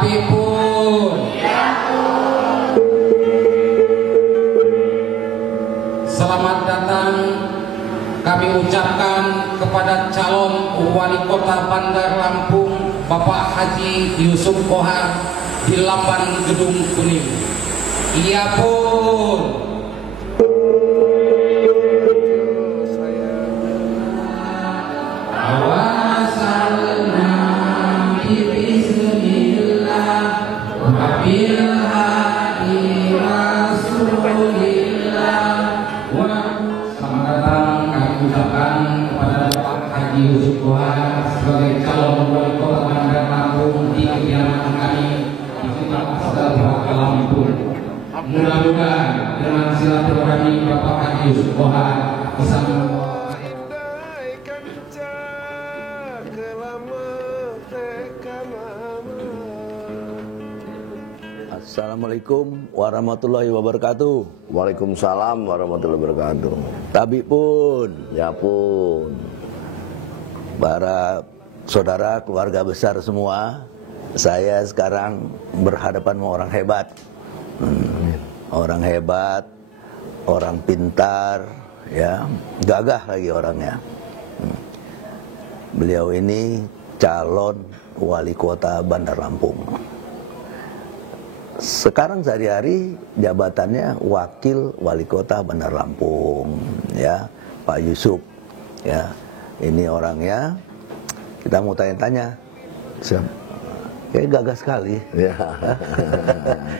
Tapi pun selamat datang kami ucapkan kepada calon wali kota Bandar Lampung Bapak Haji Yusuf Kohar di Lapan Gedung Kuning. Iya pun. Sebagai calon wali kota Bandar Lampung di kediaman kami di Kota Lampung. Mudah-mudahan dengan silaturahmi Bapak Haji Yusuf Kohar bersama Assalamualaikum warahmatullahi wabarakatuh. Waalaikumsalam warahmatullahi wabarakatuh. Tapi pun, Ya pun, para saudara keluarga besar semua, saya sekarang berhadapan sama orang hebat. Orang hebat, orang pintar, ya, gagah lagi orangnya. Beliau ini calon wali kota Bandar Lampung. Sekarang sehari-hari jabatannya wakil wali kota Bandar Lampung, ya, Pak Yusuf, ya. Ini orangnya, kita mau tanya-tanya, kayak gagah sekali. ya.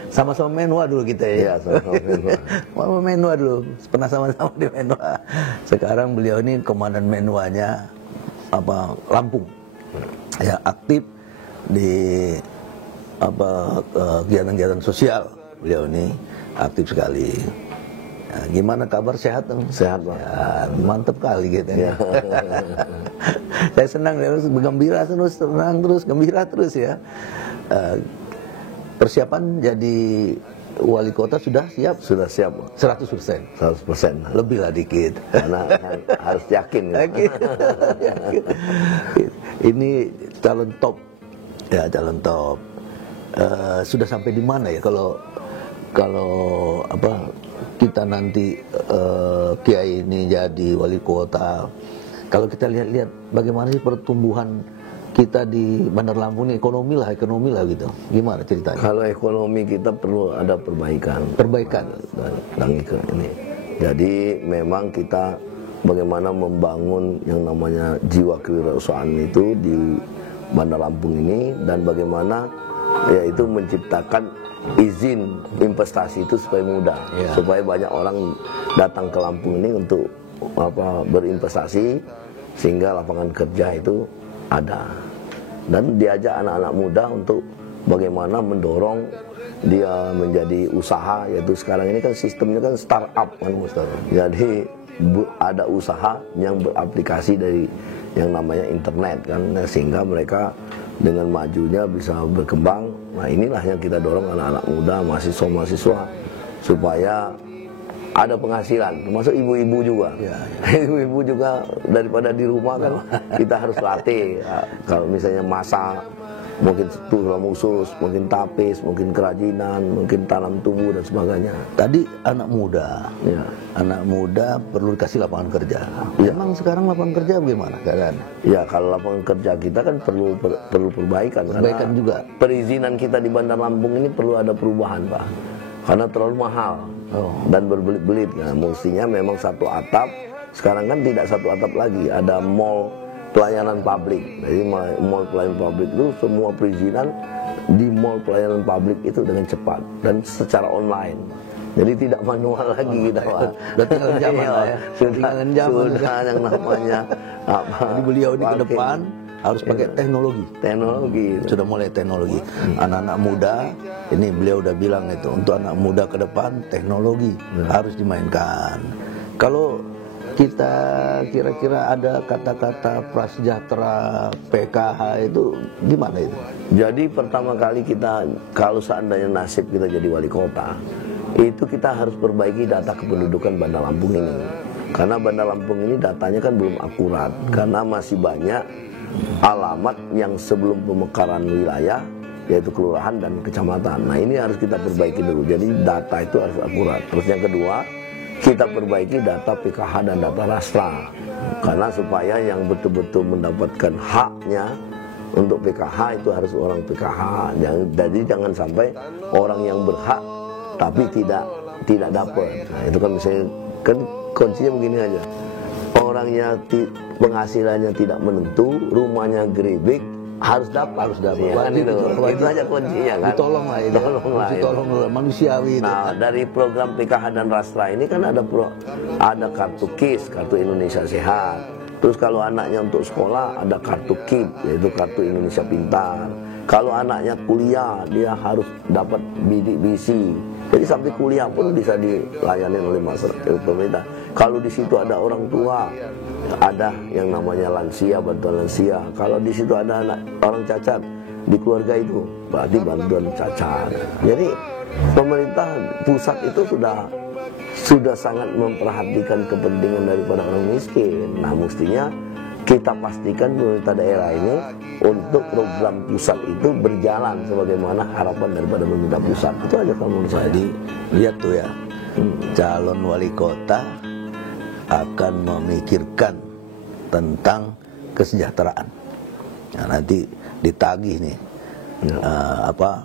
Sama-sama Menwa dulu kita ya. Sama-sama Menwa dulu, pernah sama-sama di Menwa. Sekarang beliau ini komandan Menwanya Lampung, ya, aktif di kegiatan-kegiatan sosial. Beliau ini aktif sekali. Ya, gimana kabar, sehat dong? Sehat, Pak. Ya, mantep kali gitu ya. Ya. Saya senang terus, bergembira terus, tenang terus, gembira terus ya. Persiapan jadi wali kota sudah siap? Sudah siap, 100%. 100%. Lebih lah dikit. Karena harus yakin. Yakin. Ini calon top, ya, calon top. Sudah sampai di mana ya kalau kita nanti Kiai ini jadi wali kota? Kalau kita lihat-lihat bagaimana sih pertumbuhan kita di Bandar Lampung ini, ekonomi lah gitu. Gimana ceritanya? Kalau ekonomi kita perlu ada perbaikan. Ini. Jadi memang kita bagaimana membangun yang namanya jiwa kewirausahaan itu di Bandar Lampung ini, dan bagaimana yaitu menciptakan izin investasi itu supaya mudah, ya, supaya banyak orang datang ke Lampung ini untuk berinvestasi, sehingga lapangan kerja itu ada, dan diajak anak-anak muda untuk bagaimana mendorong dia menjadi usaha. Yaitu sekarang ini kan sistemnya kan startup kan, jadi ada usaha yang beraplikasi dari yang namanya internet kan, sehingga mereka dengan majunya bisa berkembang. Nah, inilah yang kita dorong anak-anak muda, mahasiswa-mahasiswa, supaya ada penghasilan, termasuk ibu-ibu juga. Ya. Ibu-ibu juga daripada di rumah kan kita harus latih. Kalau misalnya masak, mungkin tulang usus, mungkin tapis, mungkin kerajinan, mungkin tanam tumbuh dan sebagainya. Tadi anak muda, Ya. Anak muda perlu dikasih lapangan kerja. Ya. Emang sekarang lapangan kerja bagaimana keadaan? Ya, kalau lapangan kerja kita kan perlu perbaikan. Perbaikan juga. Perizinan kita di Bandar Lampung ini perlu ada perubahan, Pak. Karena terlalu mahal dan berbelit-belit. Nah, mestinya memang satu atap. Sekarang kan tidak satu atap lagi, ada mall pelayanan publik. Jadi mall pelayanan publik itu semua perizinan di mall pelayanan publik itu dengan cepat dan secara online. Jadi tidak manual lagi kita, Pak. Udah tinggal zaman lah ya. Sudah yang namanya Jadi beliau ini ke depan harus pakai teknologi. Sudah mulai teknologi. Anak-anak muda, ini beliau udah bilang itu, untuk anak muda ke depan teknologi harus dimainkan. Kalau kita kira-kira ada kata-kata prasejahtera, PKH itu gimana itu? Jadi pertama kali kita, kalau seandainya nasib kita jadi wali kota, itu kita harus perbaiki data kependudukan Bandar Lampung ini. Karena Bandar Lampung ini datanya kan belum akurat, karena masih banyak alamat yang sebelum pemekaran wilayah yaitu kelurahan dan kecamatan. Nah ini harus kita perbaiki dulu. Jadi data itu harus akurat. Terus yang kedua, kita perbaiki data PKH dan data Rastra. Karena supaya yang betul-betul mendapatkan haknya untuk PKH itu harus orang PKH. Jadi jangan sampai orang yang berhak tapi tidak dapat. Nah itu kan misalnya kan kuncinya begini aja. Orangnya penghasilannya tidak menentu, rumahnya geribik, harus dapat ya, kan itu aja kuncinya kan. Ditolong lah itu. Ditolong manusiawi itu. Nah, dari program PKH dan Rastra ini kan ada kartu KIS, kartu Indonesia Sehat. Terus kalau anaknya untuk sekolah ada kartu KIP, yaitu kartu Indonesia Pintar. Kalau anaknya kuliah, dia harus dapat bidik misi. Jadi sampai kuliah pun bisa dilayani oleh masyarakat pemerintah. Kalau di situ ada orang tua, ada yang namanya lansia, bantuan lansia. Kalau di situ ada anak orang cacat di keluarga itu, berarti bantuan cacat. Jadi pemerintah pusat itu sudah sangat memperhatikan kepentingan daripada orang miskin. Nah mestinya kita pastikan pemerintah daerah ini untuk program pusat itu berjalan sebagaimana harapan daripada pemerintah pusat. Itu aja kalau menurut saya. Jadi lihat tuh ya, calon wali kota akan memikirkan tentang kesejahteraan. Nah, nanti ditagih nih,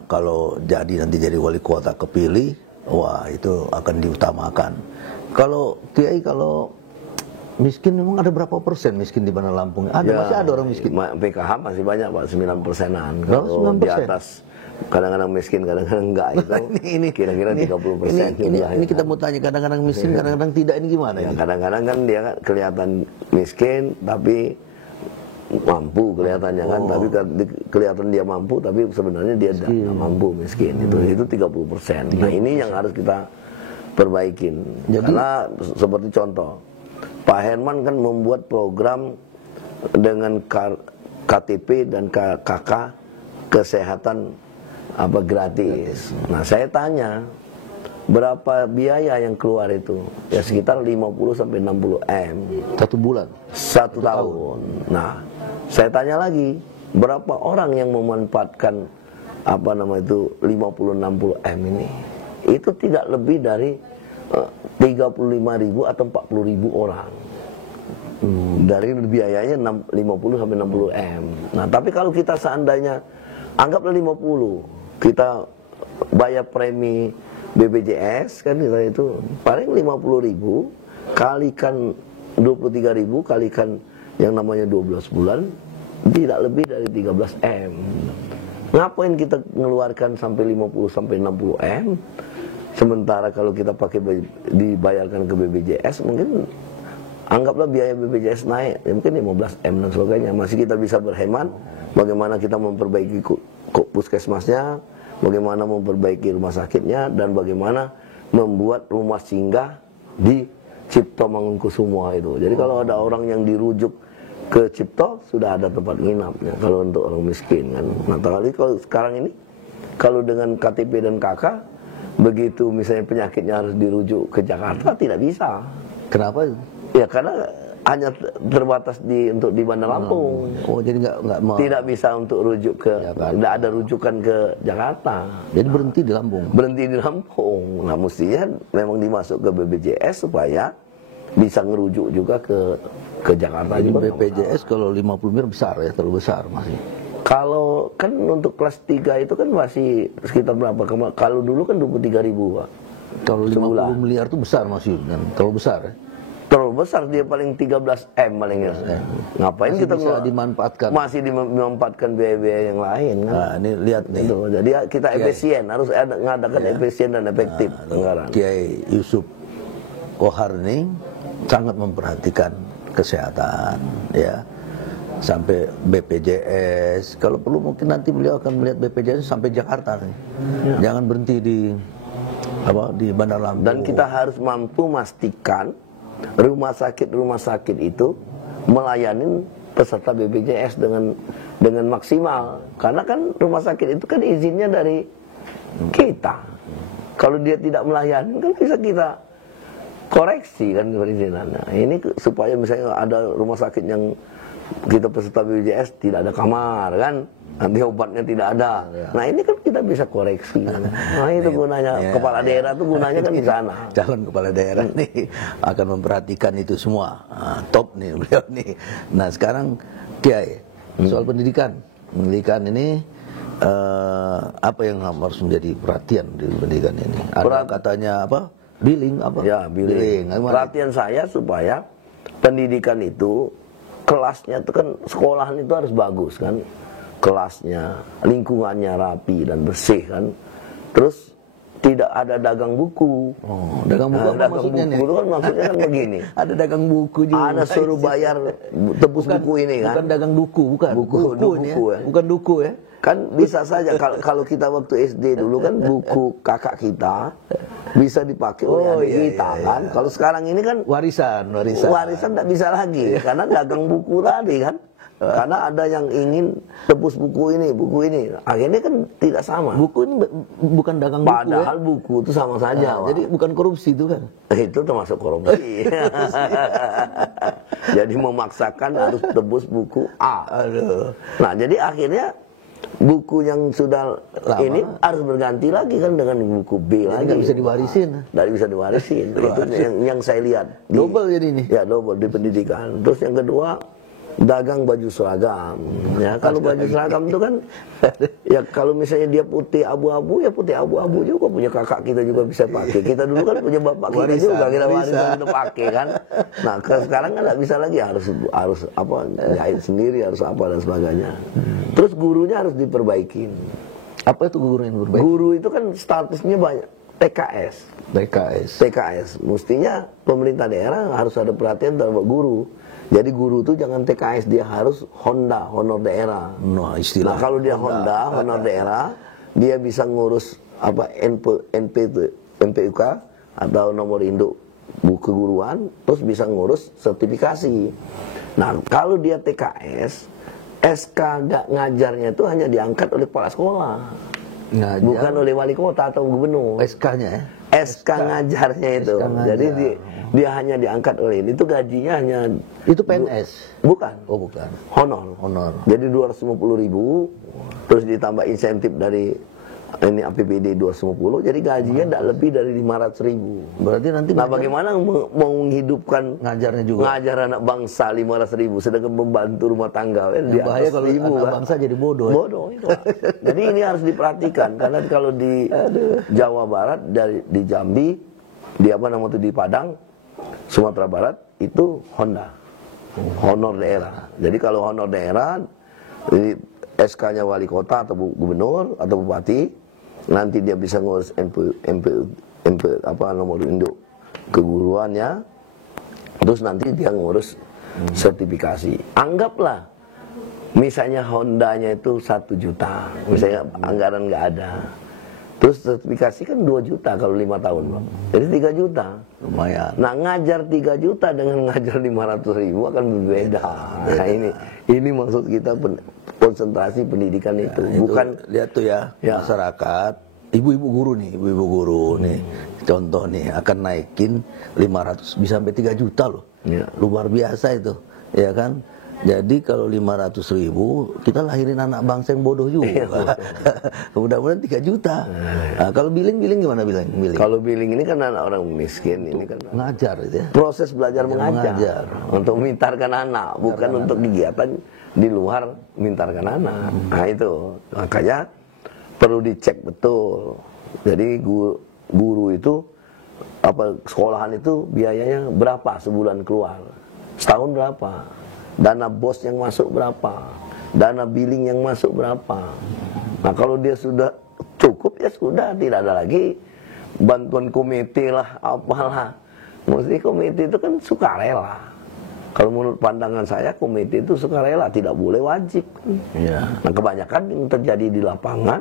kalau nanti jadi wali kota kepilih, wah itu akan diutamakan. Kalau Kiai, kalau miskin memang ada berapa persen miskin di Bandar Lampung? Masih ada orang miskin. PKH masih banyak Pak, 9%-an. Kalau di atas kadang-kadang miskin, kadang-kadang enggak itu. ini kira-kira 30%. Ini kita mau tanya, kadang-kadang miskin, kadang-kadang tidak, ini gimana? Ya, kadang-kadang kan dia kelihatan miskin tapi mampu kelihatannya kan, tapi kelihatan dia mampu tapi sebenarnya dia tidak mampu, miskin. Itu 30%. Nah, ini yang harus kita perbaikin. Karena seperti contoh, Pak Herman kan membuat program dengan KTP dan KK kesehatan gratis. Nah, saya tanya berapa biaya yang keluar itu? Ya sekitar 50 sampai 60 M. 1 bulan? 1 tahun. Nah, saya tanya lagi, berapa orang yang memanfaatkan 50-60 M ini? Itu tidak lebih dari 35.000 atau 40.000 orang. Dari biayanya 50 sampai 60 M. Nah, tapi kalau kita seandainya anggaplah 50, kita bayar premi BPJS kan kita itu paling 50.000 kalikan 23.000 kalikan yang namanya 12 bulan, tidak lebih dari 13 M. Ngapain kita mengeluarkan sampai 50 sampai 60 M? Sementara kalau kita pakai dibayarkan ke BPJS, mungkin anggaplah biaya BPJS naik, ya mungkin 15 M dan sebagainya. Masih kita bisa berhemat. Bagaimana kita memperbaiki puskesmasnya, bagaimana memperbaiki rumah sakitnya, dan bagaimana membuat rumah singgah di Cipto Mangunkusumo itu. Jadi kalau ada orang yang dirujuk ke Cipto, sudah ada tempat nginapnya. Kalau untuk orang miskin kan. Nah, tapi kalau sekarang ini, kalau dengan KTP dan KK, begitu misalnya penyakitnya harus dirujuk ke Jakarta, tidak bisa. Kenapa? Ya karena hanya terbatas untuk di Bandar Lampung. Oh, jadi tidak bisa untuk rujuk ke Jakarta. Tidak ada rujukan ke Jakarta. Jadi berhenti di Lampung. Berhenti di Lampung. Nah, mestinya memang dimasuk ke BPJS supaya bisa ngerujuk juga ke Jakarta. Jadi juga BPJS kalau 50 miliar besar ya, terlalu besar masih. Kalau kan untuk kelas 3 itu kan masih sekitar berapa? Kalau dulu kan 23.000 Pak. Kalau 50 miliar itu besar masih, kan? Terlalu besar ya? Terlalu besar, dia paling 13 M palingnya. Ngapain masih kita bisa dimanfaatkan? Masih dimanfaatkan biaya-biaya yang lain kan? Nah, ini lihat nih. Itu. Jadi kita efisien, harus mengadakan efisien dan efektif anggaran. Kiai Yusuf Kohar ini sangat memperhatikan kesehatan, ya. Sampai BPJS, kalau perlu mungkin nanti beliau akan melihat BPJS sampai Jakarta nih. Jangan berhenti di Bandar Lampung. Dan kita harus mampu memastikan rumah sakit itu melayani peserta BPJS dengan maksimal. Karena kan rumah sakit itu kan izinnya dari kita. Kalau dia tidak melayani kan bisa kita koreksi kan perizinannya. Ini supaya misalnya ada rumah sakit yang kita peserta BPJS tidak ada kamar kan, nanti obatnya tidak ada. Nah ini kan kita bisa koreksi. Nah itu gunanya kepala daerah tuh gunanya kan di sana. Calon kepala daerah nih akan memperhatikan itu semua. Top nih beliau nih. Nah sekarang Kiai, soal pendidikan ini apa yang harus menjadi perhatian di pendidikan ini? Ada katanya apa? Billing apa? Ya billing. Perhatian saya supaya pendidikan itu kelasnya itu kan sekolahan itu harus bagus kan, kelasnya, lingkungannya rapi dan bersih kan. Terus tidak ada dagang buku. Oh, dagang buku apa dagang maksudnya buku nih? itu kan maksudnya kan begini. Ada dagang buku juga. Ada suruh bayar tebus buku ini kan. Bukan dagang buku, bukan. Buku ya. Bukan duku ya. Kan bisa saja kalau kita waktu SD dulu kan buku kakak kita bisa dipakai oleh adik kita kan. Kalau sekarang ini kan warisan tidak bisa lagi karena dagang buku tadi kan. Karena ada yang ingin tebus buku ini. Akhirnya kan tidak sama. Buku ini bukan dagang buku. Padahal buku itu sama saja. Jadi bukan korupsi itu kan? Itu termasuk korupsi. Jadi memaksakan harus tebus buku A. Nah jadi akhirnya buku yang sudah lama ini harus berganti lagi kan dengan buku B lagi. Nggak bisa diwarisin. Nggak bisa diwarisin. Itu yang saya lihat. Double jadi ini. Ya double di pendidikan. Terus yang kedua dagang baju seragam. Ya kalau baju seragam itu kan ya kalau misalnya dia putih abu-abu ya putih abu-abu juga, punya kakak kita juga bisa pakai. Kita dulu kan punya bapak kita juga kita warisan itu pakai kan. Nah sekarang kan nggak bisa lagi, harus apa jahit sendiri, harus apa dan sebagainya. Terus gurunya harus diperbaikin. Apa itu guru yang diperbaiki? Guru itu kan statusnya banyak TKS. Mestinya pemerintah daerah harus ada perhatian terhadap guru. Jadi guru itu jangan TKS, dia harus honor daerah. Nah, istilah. Nah, kalau dia honor daerah, dia bisa ngurus apa NPUK atau nomor induk buku keguruan, terus bisa ngurus sertifikasi. Nah, kalau dia TKS, SK ngajarnya itu hanya diangkat oleh kepala sekolah. Bukan oleh wali kota atau gubernur. SK-nya ya? SK ngajarnya itu. Jadi dia hanya diangkat oleh ini. Itu gajinya hanya... Itu PNS? Bukan. Oh bukan. Honor. Jadi 250.000. Terus ditambah insentif dari ini APBD 250. Jadi gajinya tidak lebih dari 500.000. Berarti nanti... Nah bagaimana mau menghidupkan... Ngajarnya juga? Ngajar anak bangsa 500.000. Sedangkan membantu rumah tangga. Yang bahaya kalau anak bangsa jadi bodoh. Bodoh itu. Jadi ini harus diperhatikan. Karena kalau di Jawa Barat, di Jambi, di apa namanya di Padang, Sumatera Barat, itu honor daerah. Jadi kalau honor daerah, SK-nya wali kota atau gubernur atau bupati, nanti dia bisa ngurus nomor induk keguruannya, terus nanti dia ngurus sertifikasi. Anggaplah misalnya Hondanya itu 1 juta, misalnya anggaran nggak ada, terus sertifikasi kan 2 juta kalau 5 tahun, Bang. Jadi 3 juta. Lumayan. Nah ngajar 3 juta dengan ngajar 500.000 akan berbeda. Nah ini maksud kita konsentrasi pendidikan itu. Bukan lihat tuh ya, masyarakat, ibu-ibu guru nih, contoh nih akan naikin 500 bisa sampai 3 juta loh. Ya. Luar biasa itu, ya kan? Jadi kalau 500.000 kita lahirin anak bangsa yang bodoh juga. Mudah-mudahan 3 juta. Nah, kalau billing gimana billing? Kalau billing ini kan anak orang miskin, ini kan ngajar itu ya. Proses belajar mengajar. Untuk mintarkan anak, bukan untuk kegiatan di luar mintarkan anak. Nah itu makanya perlu dicek betul. Jadi guru itu sekolahan itu biayanya berapa sebulan keluar, setahun berapa, dana bos yang masuk berapa, dana billing yang masuk berapa. Nah kalau dia sudah cukup ya sudah, tidak ada lagi bantuan komite lah apalah. Mesti komite itu kan sukarela. Kalau menurut pandangan saya komite itu sukarela, tidak boleh wajib. Ya. Nah kebanyakan yang terjadi di lapangan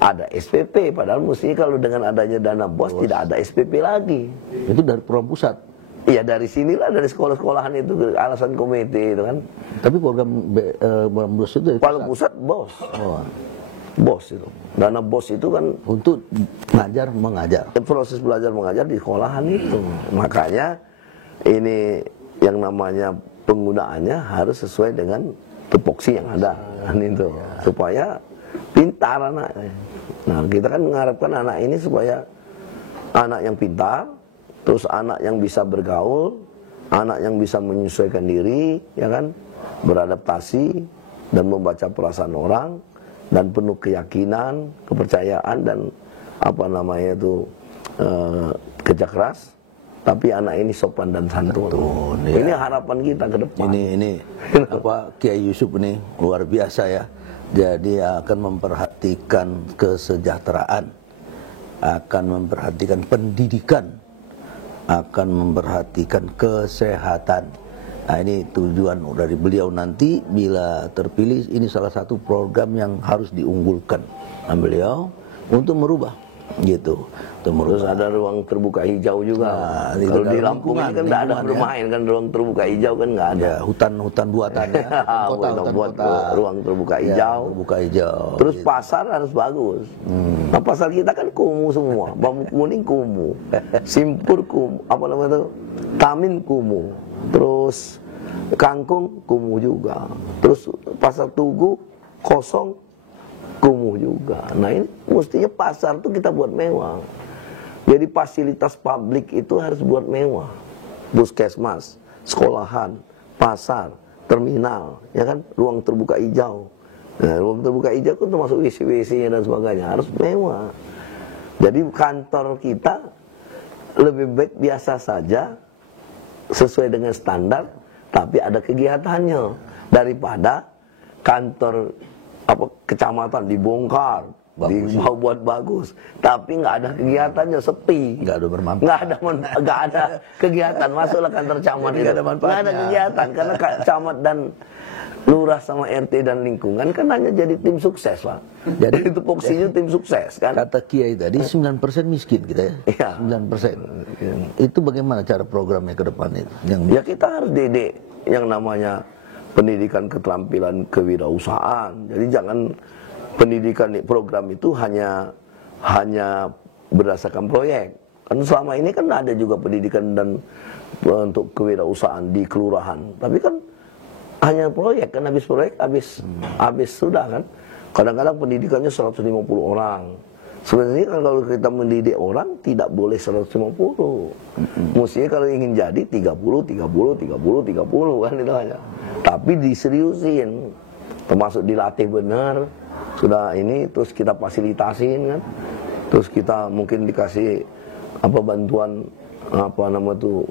ada SPP, padahal mestinya kalau dengan adanya dana bos tidak ada SPP lagi. Itu dari program pusat. Iya dari sinilah, dari sekolah-sekolahan itu alasan komite itu kan. Tapi program bos itu dari kalau pusat bos. Bos itu. Dana bos itu kan untuk mengajar. Proses belajar mengajar di sekolahan itu. Makanya ini yang namanya penggunaannya harus sesuai dengan tupoksi yang ada, kan itu, supaya pintar anaknya. Nah, kita kan mengharapkan anak ini supaya anak yang pintar, terus anak yang bisa bergaul, anak yang bisa menyesuaikan diri, ya kan, beradaptasi dan membaca perasaan orang, dan penuh keyakinan, kepercayaan, dan apa namanya itu kerja keras. Tapi anak ini sopan dan santun. Ya. Ini harapan kita ke depan. Ini apa Kiai Yusuf ini luar biasa ya. Jadi akan memperhatikan kesejahteraan, akan memperhatikan pendidikan, akan memperhatikan kesehatan. Nah, ini tujuan dari beliau nanti bila terpilih. Ini salah satu program yang harus diunggulkan beliau untuk merubah gitu. Terus ada ruang terbuka hijau juga. Nah, kalau di Lampung ini kan tidak ada bermain kan, ruang terbuka hijau kan nggak ada. Ya, hutan-hutan buatan ya. Buat ruang terbuka hijau. Terbuka hijau. Terus gitu. Pasar harus bagus. Nah, pasar kita kan kumuh semua. Bambu kuning kumuh, simpur kumuh, apa namanya itu? Tamin kumuh. Terus kangkung kumuh juga. Terus pasar Tugu kosong, kumuh juga. Nah, ini mestinya pasar tuh kita buat mewah. Jadi fasilitas publik itu harus buat mewah. Puskesmas, sekolahan, pasar, terminal, ya kan, ruang terbuka hijau. Nah, ruang terbuka hijau kan termasuk WC-WC dan sebagainya, harus mewah. Jadi kantor kita lebih baik biasa saja, sesuai dengan standar, tapi ada kegiatannya, daripada kantor kecamatan dibongkar, dibuat bagus, tapi nggak ada kegiatannya, sepi, nggak ada bermanfaat, nggak ada kegiatan. Masuklah kantor camat itu, nggak ada kegiatan, karena camat dan lurah sama RT dan lingkungan kan hanya jadi tim sukses, Pak. Jadi itu fungsinya tim sukses kan. Kata Kiai tadi 9% miskin kita ya. Iya. 9%. Itu bagaimana cara programnya ke depan itu? Ya kita harus didik yang namanya pendidikan keterampilan kewirausahaan. Jadi jangan pendidikan program itu hanya berdasarkan proyek. Kan selama ini kan ada juga pendidikan dan untuk kewirausahaan di kelurahan. Tapi kan hanya proyek, kan habis proyek habis sudah kan. Kadang-kadang pendidikannya 150 orang. Sebenarnya kan kalau kita mendidik orang tidak boleh 150. Mestinya kalau ingin jadi 30 kan itu aja. Tapi diseriusin, termasuk dilatih benar, sudah ini, terus kita fasilitasin kan, terus kita mungkin dikasih bantuan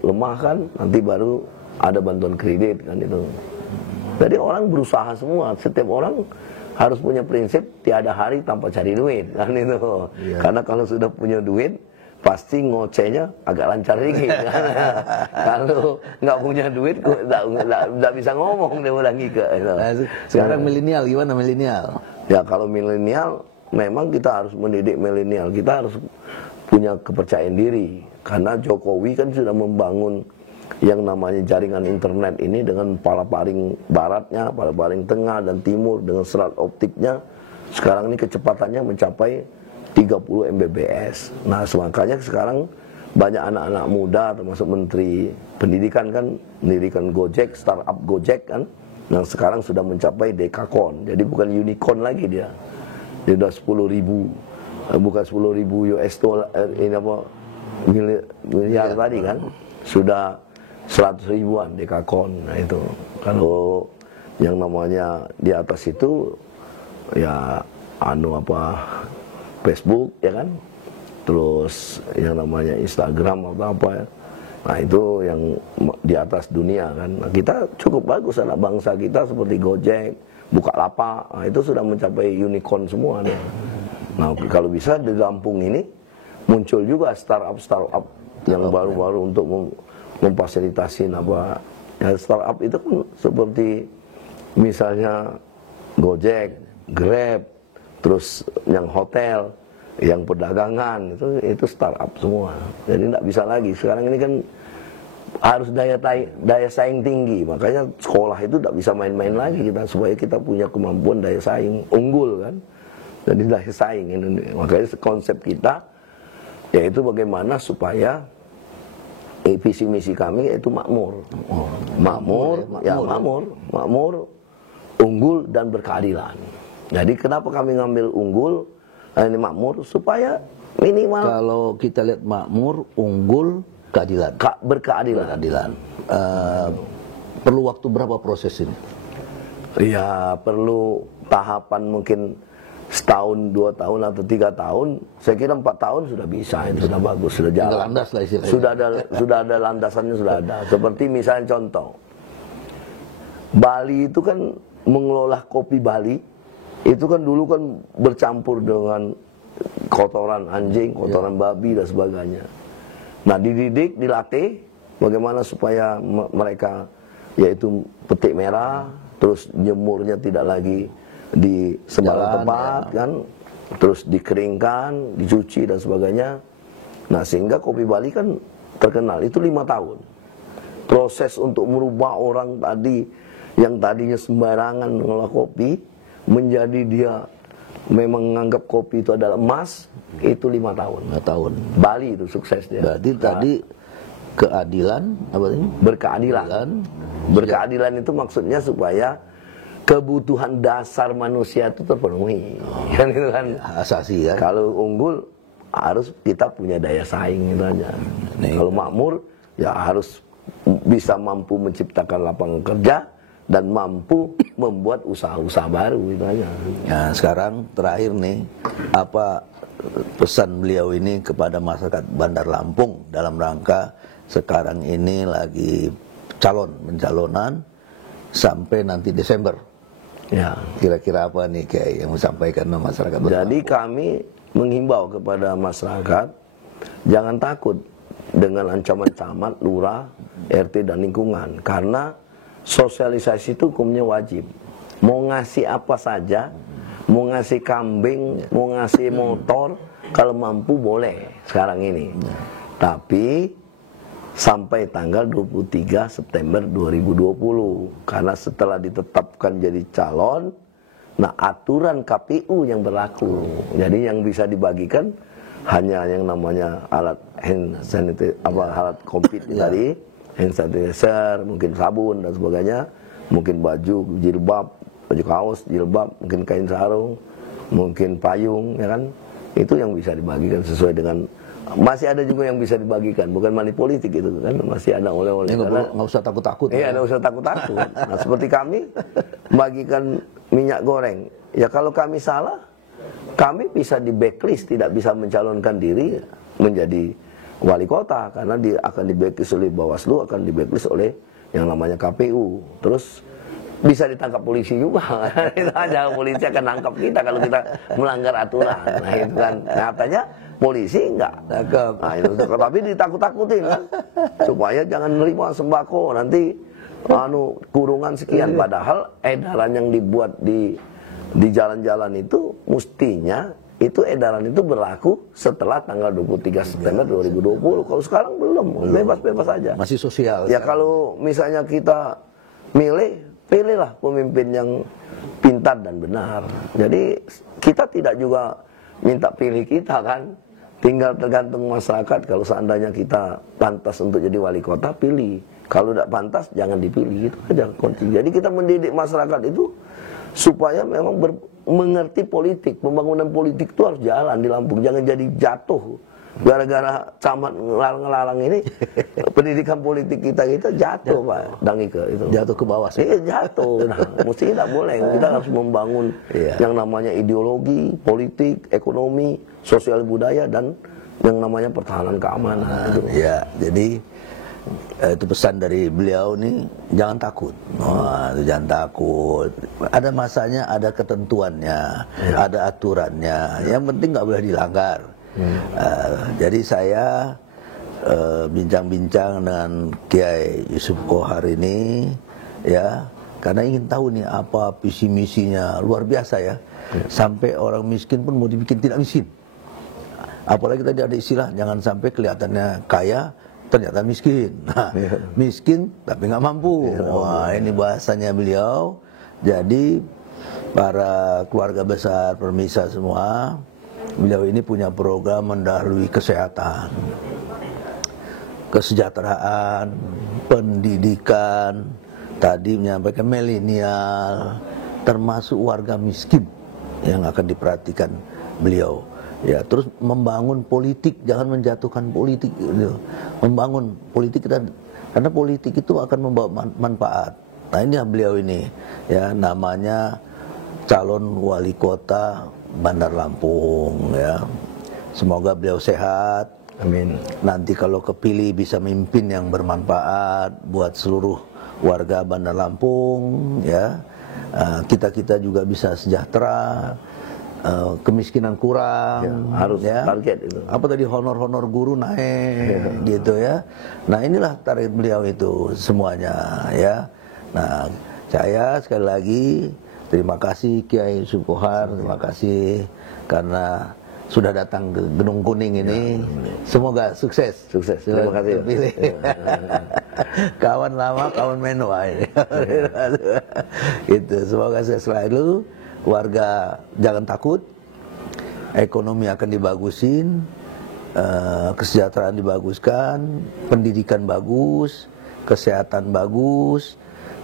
lemah kan, nanti baru ada bantuan kredit kan itu. Jadi orang berusaha semua, setiap orang harus punya prinsip tiada hari tanpa cari duit kan itu. Yeah. Karena kalau sudah punya duit pasti ngocehnya agak lancar dikit kan? Kalau nggak punya duit nggak bisa ngomong dia udah ngike itu. Nah, sekarang milenial gimana milenial? Ya kalau milenial memang kita harus mendidik milenial, kita harus punya kepercayaan diri, karena Jokowi kan sudah membangun yang namanya jaringan internet ini dengan pala paling baratnya, pala paling tengah dan timur dengan serat optiknya. Sekarang ini kecepatannya mencapai 30 Mbps. Nah, makanya sekarang banyak anak-anak muda termasuk Menteri Pendidikan kan mendirikan Gojek, startup Gojek kan, yang sekarang sudah mencapai dekakon. Jadi bukan unicorn lagi dia. Dia sudah 10.000, bukan 10.000 US dollar ini miliar tadi kan. Sudah 100 ribuan dekakon. Nah itu kalau yang namanya di atas itu ya Facebook ya kan, terus yang namanya Instagram atau apa ya. Nah itu yang di atas dunia kan. Nah, kita cukup bagus, anak bangsa kita seperti Gojek, Bukalapak, nah, itu sudah mencapai unicorn semua deh. Nah kalau bisa di Lampung ini muncul juga startup yang baru-baru untuk memfasilitasi ya, startup itu kan seperti misalnya Gojek, Grab, terus yang hotel, yang perdagangan itu startup semua. Jadi tidak bisa lagi. Sekarang ini kan harus daya saing tinggi, makanya sekolah itu tidak bisa main-main lagi kita, supaya kita punya kemampuan daya saing unggul kan. Jadi daya saing ini, makanya konsep kita yaitu bagaimana supaya visi misi kami yaitu makmur. Makmur, unggul dan berkeadilan. Jadi kenapa kami ngambil unggul, ini makmur, supaya minimal. Kalau kita lihat makmur, unggul, keadilan. Berkeadilan. Perlu waktu berapa proses ini? Ya perlu tahapan mungkin setahun, 2 tahun atau 3 tahun. Saya kira 4 tahun sudah bisa, itu sudah bagus, sudah jalan. Landas lah istilahnya. Sudah ada landasannya, sudah ada. Seperti misalnya contoh, Bali itu kan mengelola kopi Bali, itu kan dulu kan bercampur dengan kotoran anjing, kotoran babi dan sebagainya. Nah dididik, dilatih bagaimana supaya mereka yaitu petik merah, terus jemurnya tidak lagi di sembarang tempat kan, terus dikeringkan, dicuci dan sebagainya. Nah sehingga kopi Bali kan terkenal, itu 5 tahun. Proses untuk merubah orang tadi yang tadinya sembarangan mengolah kopi menjadi dia memang menganggap kopi itu adalah emas, itu 5 tahun. 5 tahun. Bali itu sukses dia. Berarti tadi keadilan, apa ini? Berkeadilan itu maksudnya supaya kebutuhan dasar manusia itu terpenuhi. Kan itu kan asasi ya. Kalau unggul harus kita punya daya saing itu aja. Kalau makmur ya harus bisa mampu menciptakan lapangan kerja dan mampu membuat usaha-usaha baru itu aja. Nah, sekarang terakhir nih, apa pesan beliau ini kepada masyarakat Bandar Lampung dalam rangka sekarang ini lagi pencalonan sampai nanti Desember. Ya, kira-kira apa nih Kiai yang disampaikan sama masyarakat? Jadi kami menghimbau kepada masyarakat jangan takut dengan ancaman camat, lurah, RT dan lingkungan, karena sosialisasi itu hukumnya wajib. Mau ngasih apa saja, mau ngasih kambing, mau ngasih motor, kalau mampu boleh sekarang ini. Tapi sampai tanggal 23 September 2020. Karena setelah ditetapkan jadi calon, nah aturan KPU yang berlaku. Jadi yang bisa dibagikan hanya yang namanya alat hand sanitizer, alat COVID tadi, hand sanitizer, mungkin sabun dan sebagainya, mungkin baju, jilbab, baju kaos, jilbab, mungkin kain sarung, mungkin payung, ya kan? Itu yang bisa dibagikan sesuai dengan. Masih ada juga yang bisa dibagikan, bukan money politik itu kan, masih ada oleh-oleh. Nggak usah takut-takut. Iya, nggak usah takut-takut. Nah, seperti kami bagikan minyak goreng, ya kalau kami salah, kami bisa di backlist, tidak bisa mencalonkan diri menjadi wali kota, karena akan di backlist oleh Bawaslu, akan di backlist oleh yang namanya KPU. Terus bisa ditangkap polisi juga. Itu aja, polisi akan nangkap kita kalau kita melanggar aturan. Nah itu kan nyatanya polisi enggak nangkap. Nah, itu, tapi ditakut-takutin kan, supaya jangan nerima sembako nanti kurungan sekian. Padahal edaran yang dibuat di jalan-jalan itu mestinya itu edaran itu berlaku setelah tanggal 23 September 2020. Kalau sekarang belum, bebas-bebas aja. Masih sosial. Ya kalau misalnya kita pilihlah pemimpin yang pintar dan benar. Jadi kita tidak juga minta pilih kita kan, tinggal tergantung masyarakat. Kalau seandainya kita pantas untuk jadi wali kota, pilih. Kalau tidak pantas, jangan dipilih. Itu aja. Jadi kita mendidik masyarakat itu supaya memang mengerti politik. Pembangunan politik itu harus jalan di Lampung. Jangan jadi jatuh. Gara-gara camat ngelarang ini, pendidikan politik kita jatuh, Pak Dangike itu. Jatuh ke bawah sih. Iya, jatuh. Nah, mesti tidak boleh. Kita harus membangun yang namanya ideologi, politik, ekonomi, sosial budaya, dan yang namanya pertahanan keamanan. Ya, jadi itu pesan dari beliau nih, jangan takut. Jangan takut. Ada masanya, ada ketentuannya, ada aturannya. Yang penting nggak boleh dilanggar. Jadi saya bincang-bincang dengan Kiai Yusuf Kohar ini, ya, karena ingin tahu nih apa visi misinya, luar biasa ya. Sampai orang miskin pun mau dibikin tidak miskin. Apalagi tadi ada istilah, jangan sampai kelihatannya kaya ternyata miskin. Nah, miskin tapi nggak mampu. Wah, ini bahasanya beliau. Jadi para keluarga besar Permisa semua, beliau ini punya program mendahului kesehatan. kesejahteraan, pendidikan, tadi menyampaikan milenial, termasuk warga miskin yang akan diperhatikan beliau. Ya, terus membangun politik, jangan menjatuhkan politik, gitu. Membangun politik kita, karena politik itu akan membawa manfaat. Nah, ini beliau ini, ya, namanya calon wali kota Bandar Lampung, ya. Semoga beliau sehat. Amin. Nanti kalau kepilih bisa mimpin yang bermanfaat buat seluruh warga Bandar Lampung, ya. Kita juga bisa sejahtera. Kemiskinan kurang, ya, harus ya. Target itu. Apa tadi, honor guru naik, gitu ya. Nah, inilah target beliau itu semuanya, ya. Nah, saya sekali lagi terima kasih Kiai Yusuf Kohar, terima kasih karena sudah datang ke Gedung Kuning ini. Semoga sukses. Sukses. Terima kasih. Terpilih. Kawan lama, kawan menua ini. Itu. Semoga sukses selalu. Warga jangan takut. Ekonomi akan dibagusin, kesejahteraan dibaguskan, pendidikan bagus, kesehatan bagus,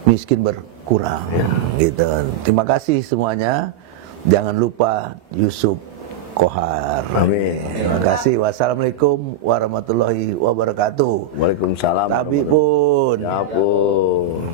miskin berkurang. Gitu. Terima kasih semuanya. Jangan lupa Yusuf Kohar. Amin. Terima kasih. Wassalamualaikum warahmatullahi wabarakatuh. Waalaikumsalam. Tapi pun. Ya pun.